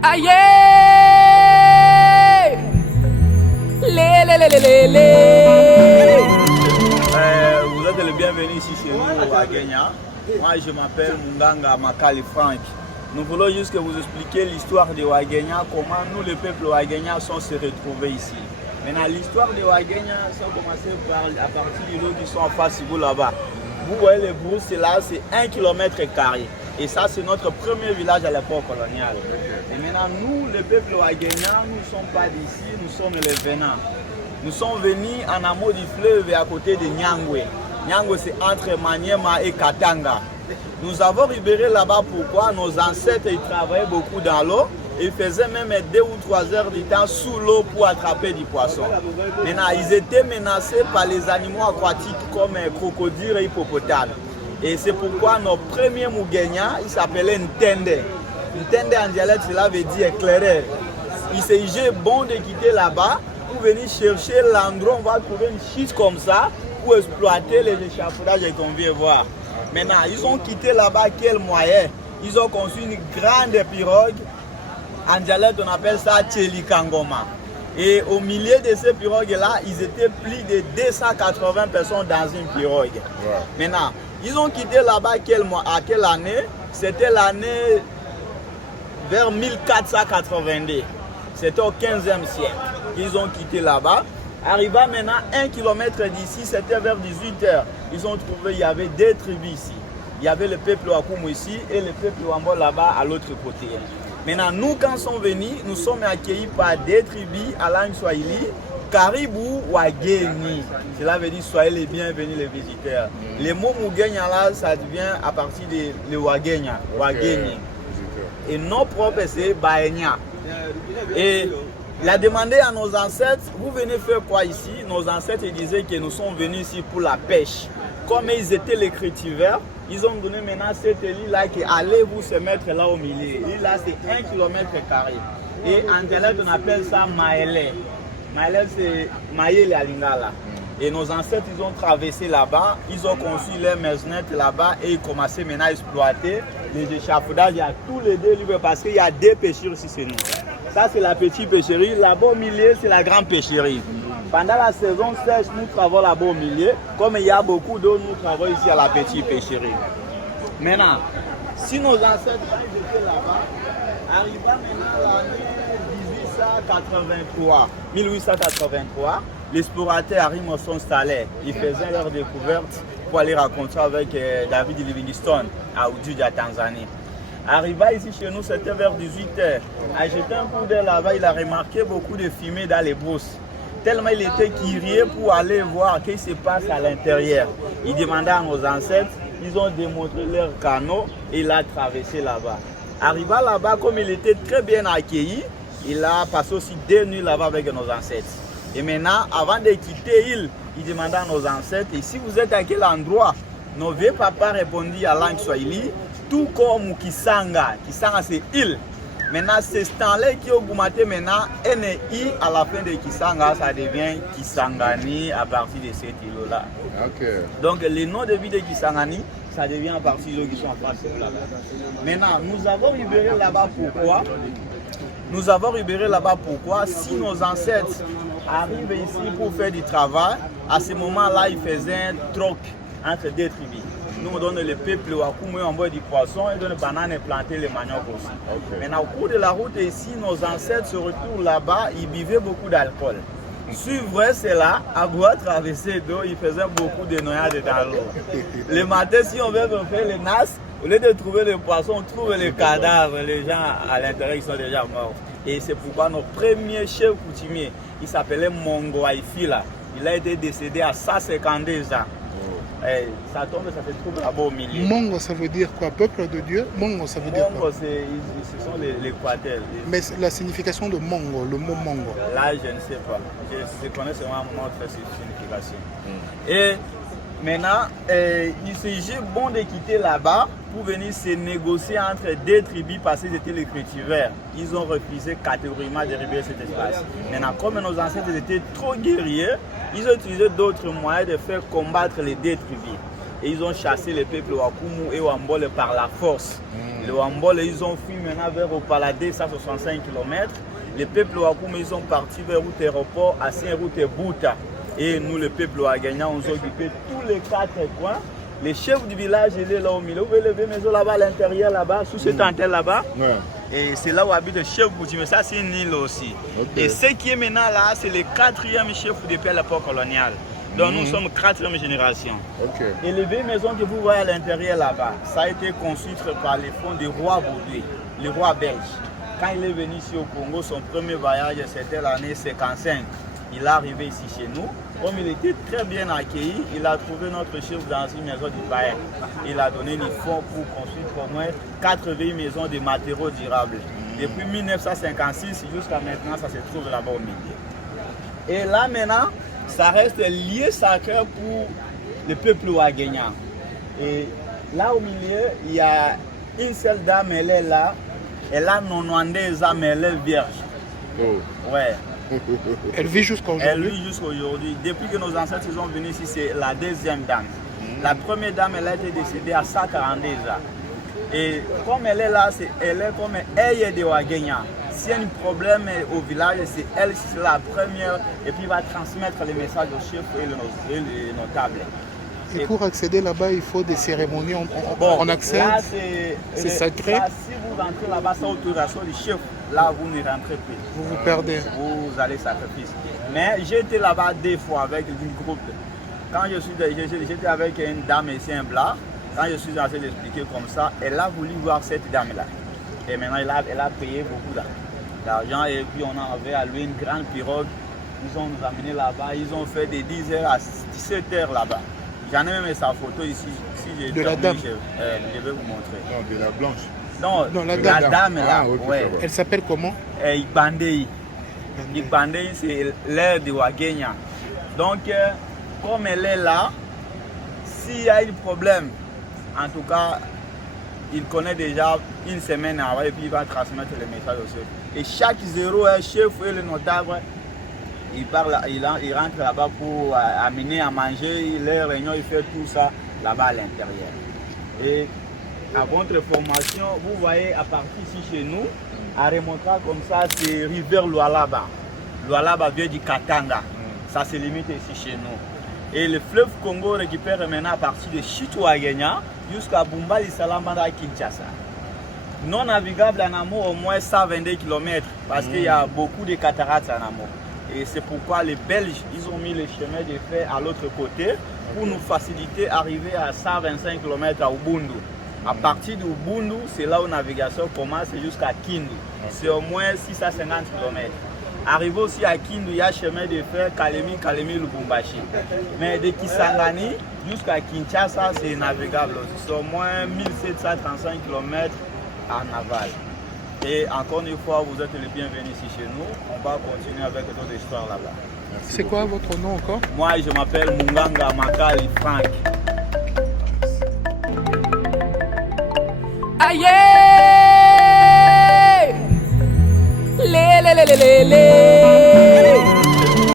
Aïe! Vous êtes le bienvenu ici chez nous à Kenya. Moi je m'appelle Munganga Makali Frank. Nous voulons juste que vous expliquiez l'histoire de Wagenya, comment nous le peuple Wagenya sont se retrouvés ici. Maintenant l'histoire de Wagenya, ça a commencé à partir de l'eau qui sont en face de vous là-bas. Vous voyez les brousses là, c'est 1 km². Et ça c'est notre premier village à l'époque coloniale. Et maintenant nous, le peuple Wagenya, nous ne sommes pas d'ici, nous sommes les venants. Nous sommes venus en amont du fleuve et à côté de Nyangwe. Nyangwe c'est entre Maniema et Katanga. Nous avons libéré là-bas pourquoi nos ancêtres ils travaillaient beaucoup dans l'eau. Ils faisaient même 2 ou 3 heures de temps sous l'eau pour attraper du poisson. Maintenant, ils étaient menacés par les animaux aquatiques comme crocodiles et hippopotames. Et c'est pourquoi notre premier Mugenya, il s'appelait Ntende. Ntende en dialecte, cela veut dire éclaireur. Il s'agit bon de quitter là-bas pour venir chercher l'endroit où on va trouver une schiste comme ça pour exploiter les échafaudages qu'on vient voir. Maintenant, ils ont quitté là-bas quel moyen? Ils ont conçu une grande pirogue. En dialecte, on appelle ça Tchelikangoma. Et au milieu de ces pirogues-là, ils étaient plus de 280 personnes dans une pirogue. Ouais. Maintenant, ils ont quitté là-bas à quelle année? C'était l'année vers 1482. C'était au 15e siècle. Ils ont quitté là-bas. Arrivant maintenant 1 km d'ici, c'était vers 18h. Ils ont trouvé, il y avait 2 tribus ici. Il y avait le peuple Wakumu ici et le peuple Wambo là-bas à l'autre côté. Maintenant, nous, quand nous sommes venus, nous sommes accueillis par 2 tribus à langue swahili, Karibu Wageni. Cela veut dire soyez les bienvenus les visiteurs. Le mot Mugenya là, ça devient à partir de Wagenya, Wageni. Et nos propres, c'est Baenya. Et il a demandé à nos ancêtres, vous venez faire quoi ici? Nos ancêtres disaient que nous sommes venus ici pour la pêche. Comme ils étaient les cultivars, ils ont donné maintenant cette île-là qui allez vous se mettre là au milieu. L'île-là, c'est 1 km². Et en dialecte, on appelle ça Maele. Maele, c'est Maele à Lingala. Et nos ancêtres, ils ont traversé là-bas, ils ont conçu leur maisonnette là-bas et ils commençaient maintenant à exploiter les échafaudages. Il y a tous les 2 livres parce qu'il y a 2 pêcheries ici chez nous. Ça, c'est la petite pêcherie. Là-bas au milieu, c'est la grande pêcherie. Pendant la saison sèche, nous travaillons là-bas au milieu. Comme il y a beaucoup d'eau, nous travaillons ici à la petite pêcherie. Maintenant, si nos ancêtres étaient là-bas, arrivant maintenant l'année 1883, les explorateurs arrivent à s'installer. Ils faisaient leur découverte pour aller rencontrer avec David Livingstone à Ujuja, Tanzanie. Arrivé ici chez nous, c'était vers 18h. A jeté un coup d'œil là-bas, il a remarqué beaucoup de fumée dans les brousses. Tellement il était curieux pour aller voir ce qui se passe à l'intérieur. Il demandait à nos ancêtres, ils ont démontré leur canot et il a traversé là-bas. Arrivé là-bas, comme il était très bien accueilli, il a passé aussi 2 nuits là-bas avec nos ancêtres. Et maintenant, avant de quitter l'île, il demandait à nos ancêtres, et si vous êtes à quel endroit? Nos vieux papas répondit à langue swahili, tout comme Kisanga. Kisanga c'est île. Maintenant, c'est ce temps-là qui est augmenté maintenant, NI à la fin de Kisanga, ça devient Kisangani à partir de cette île-là. Okay. Donc, le nom de vie de Kisangani, ça devient à partir de l'eau qui sont en face de là-bas. Maintenant, nous avons libéré là-bas pourquoi? Nous avons libéré là-bas pourquoi? Si nos ancêtres arrivent ici pour faire du travail, à ce moment-là, ils faisaient un troc entre 2 tribus. Nous, on donne le peuple Wakumu, on boit du poisson, et donne banane et planter les manioc aussi. Okay. Maintenant, au cours de la route ici, nos ancêtres se retrouvent là-bas, ils buvaient beaucoup d'alcool. Suivre cela, à boire traverser d'eau, ils faisaient beaucoup de noyades dans l'eau. Le matin, si on veut faire les nas, au lieu de trouver les poissons, on trouve les cadavres, les gens à l'intérieur qui sont déjà morts. Et c'est pourquoi notre premier chef coutumier, il s'appelait Mongo Aifila. Il a été décédé à 152 ans. Et ça tombe, ça se trouve là-bas au milieu. Mongo, ça veut dire quoi? Peuple de Dieu? Mongo, ça veut dire quoi? Mongo, ce sont les Quatels. Mais la signification de Mongo, le mot Mongo? Là, je ne sais pas. Je connais seulement notre signification. Et maintenant, il s'agit bon de quitter là-bas pour venir se négocier entre 2 tribus parce qu'ils étaient les cultivars. Ils ont refusé catégoriquement de libérer cet espace. Maintenant, comme nos ancêtres étaient trop guerriers, ils ont utilisé d'autres moyens de faire combattre les 2 tribus. et ils ont chassé les peuples Wakumu et Wambole par la force. Les Wambole, ils ont fui maintenant vers Opaladé, 165 km. Les peuples Wakumu, ils sont partis vers route aéroport, à Saint-Route et Bouta. Et nous, le peuple Ouagagnan, on s'est occupé tous les 4 coins. Les chefs du village, il est là au milieu. Vous voyez les maisons là-bas, à l'intérieur là-bas, sous cette antenne là-bas. Ouais. Et c'est là où habite le chef Boutime. Ça, c'est une île aussi. Okay. Et ce qui est maintenant là, c'est le 4e chef depuis l'époque coloniale. Donc nous sommes 4e génération. Okay. Et les vieilles maisons que vous voyez à l'intérieur là-bas, ça a été construit par les fonds du roi Baudouin, le roi belge. Quand il est venu ici au Congo, son premier voyage, c'était l'année 55. Il est arrivé ici chez nous. Comme il était très bien accueilli, il a trouvé notre chef dans une maison du Baïk. Il a donné les fonds pour construire au moins 4 vieilles maisons de matériaux durables. Depuis 1956 jusqu'à maintenant, ça se trouve là-bas au milieu. Et là maintenant, ça reste lié sacré pour le peuple ouagagnan. Et là au milieu, il y a une seule dame, elle est là. Elle a 92 ans, mais elle est vierge. Oh. Ouais. Elle vit jusqu'à Elle aujourd'hui. vit jusqu'aujourd'hui. Depuis que nos ancêtres sont venus ici, c'est la deuxième dame. La première dame, elle a été décédée à 142 ans. Et comme elle est là, elle est comme elle est de Ouagagnan. S'il y a un problème au village, c'est elle, c'est la première. Et puis, elle va transmettre les messages aux chefs et les notables. Et pour accéder là-bas, il faut des cérémonies. On accède. Là, c'est sacré. Là, si vous rentrez là-bas sans autorisation du chef, là, vous ne rentrez plus. Vous vous perdez. Vous allez sacrifier. Mais j'ai été là-bas 2 fois avec un groupe. Quand j'étais avec une dame ici, un blanc, quand je suis en train d'expliquer comme ça, elle a voulu voir cette dame-là. Et maintenant, elle a payé beaucoup d'argent. Et puis, on avait alloué une grande pirogue. Ils ont nous amené là-bas. Ils ont fait de 10h à 17h là-bas. J'en ai même sa photo ici. Si j'ai de la dame. Je vais vous montrer. Non, de la blanche. Non, la dame là. Ah, okay, ouais. Elle s'appelle comment? Ibandei. Ibandei, c'est l'air de Ouagagnan. Donc, comme elle est là, s'il y a un problème, en tout cas, il connaît déjà une semaine avant et puis il va transmettre le message au chef. Et chaque 0 est chef et le notable. Il rentre là-bas pour amener à manger, les réunions, il fait tout ça là-bas à l'intérieur. Et à votre formation, vous voyez à partir ici chez nous, à remontant comme ça, c'est rivière Lualaba. Lualaba vient du Katanga. Ça se limite ici chez nous. Et le fleuve Congo récupère maintenant à partir de Chitouagagnan jusqu'à Bumbali Salambanda à Kinshasa. Non navigable en amont au moins 122 km parce qu'il y a beaucoup de cataractes en amont. Et c'est pourquoi les Belges, ils ont mis le chemin de fer à l'autre côté pour nous faciliter arriver à 125 km à Ubundu. À partir d'Ubundu, c'est là où la navigation commence jusqu'à Kindu. C'est au moins 650 km. Arrivé aussi à Kindu, il y a chemin de fer Kalemi, Lubumbashi. Mais de Kisangani jusqu'à Kinshasa, c'est navigable aussi. C'est au moins 1735 km en aval. Et encore une fois, vous êtes les bienvenus ici chez nous. On va continuer avec d'autres histoires là-bas. C'est quoi votre nom encore? Moi, je m'appelle Munganga Makali Frank. Aïe! Lé, lé, lé, lé, lé, lé.